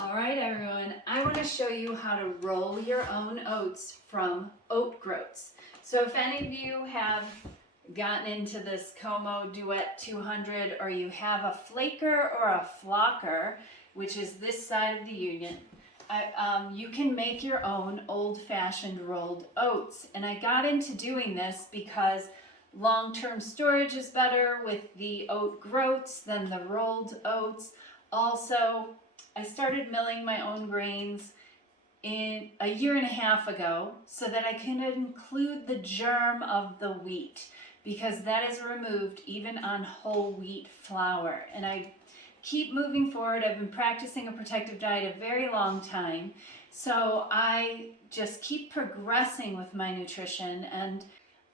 All right, everyone, I want to show you how to roll your own oats from oat groats. So if any of you have gotten into this Como Duet 200, or you have a Flaker or a Flocker, which is this side of the union, you can make your own old-fashioned rolled oats. And I got into doing this because long-term storage is better with the oat groats than the rolled oats. Also, I started milling my own grains in a year and a half ago so that I can include the germ of the wheat, because that is removed even on whole wheat flour. And I keep moving forward. I've been practicing a protective diet a very long time, so I just keep progressing with my nutrition. And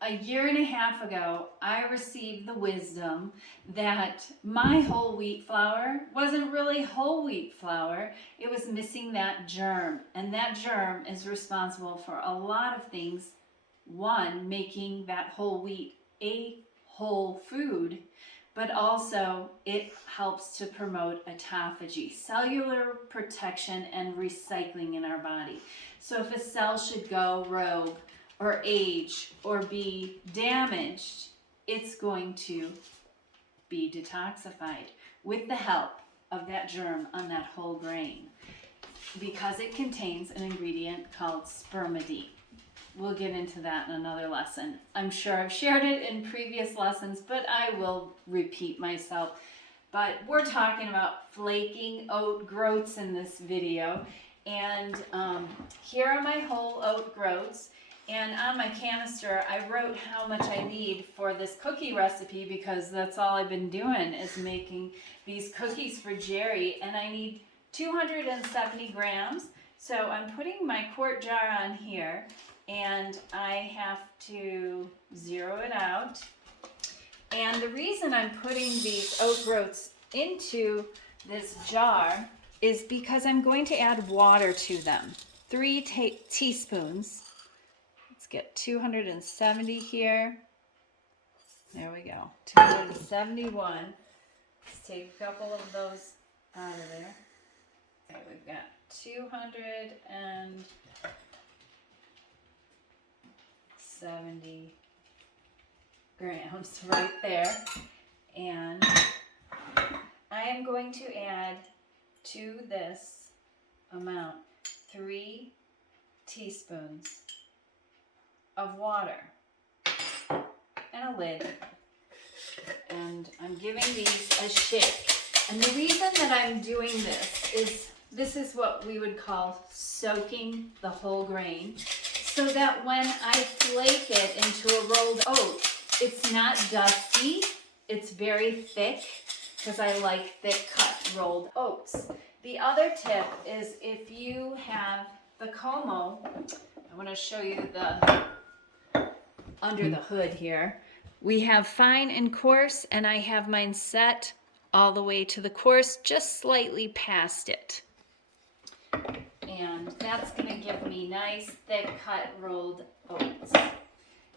a year and a half ago, I received the wisdom that my whole wheat flour wasn't really whole wheat flour. It was missing that germ, and that germ is responsible for a lot of things. One, making that whole wheat a whole food, but also it helps to promote autophagy, cellular protection and recycling in our body. So if a cell should go rogue or age or be damaged, it's going to be detoxified with the help of that germ on that whole grain, because it contains an ingredient called spermidine. We'll get into that in another lesson. I'm sure I've shared it in previous lessons, but I will repeat myself. But we're talking about flaking oat groats in this video. And here are my whole oat groats. And on my canister, I wrote how much I need for this cookie recipe, because that's all I've been doing is making these cookies for Jerry. And I need 270 grams. So I'm putting my quart jar on here, and I have to zero it out. And the reason I'm putting these oat groats into this jar is because I'm going to add water to them. 3 teaspoons. Let's get 270 here. There we go. 271. Let's take a couple of those out of there. Okay, we've got 270 grams right there. And I am going to add to this amount 3 teaspoons of water and a lid. And I'm giving these a shake. And the reason that I'm doing this is what we would call soaking the whole grain, so that when I flake it into a rolled oat, it's not dusty, it's very thick, because I like thick cut rolled oats. The other tip is, if you have the Como, I want to show you the under the hood here. We have fine and coarse, and I have mine set all the way to the coarse, just slightly past it. And that's going to give me nice, thick cut rolled oats.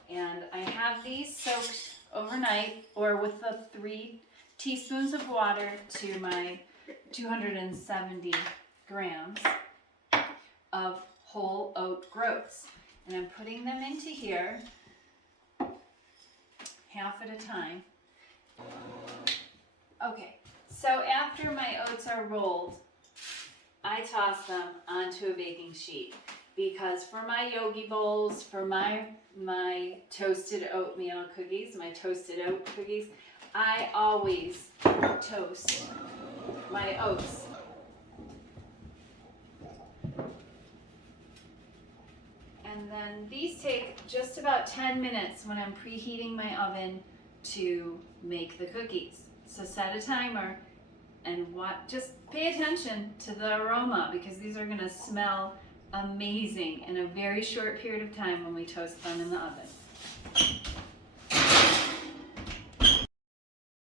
And I have these soaked overnight, or with the 3 teaspoons of water to my 270 grams of whole oat groats. And I'm putting them into here, half at a time. Okay, so after my oats are rolled, I toss them onto a baking sheet, because for my yogi bowls, for my toasted oatmeal cookies, my toasted oat cookies, I always toast my oats. And then these take just about 10 minutes when I'm preheating my oven to make the cookies. So set a timer and just pay attention to the aroma, because these are going to smell amazing in a very short period of time when we toast them in the oven.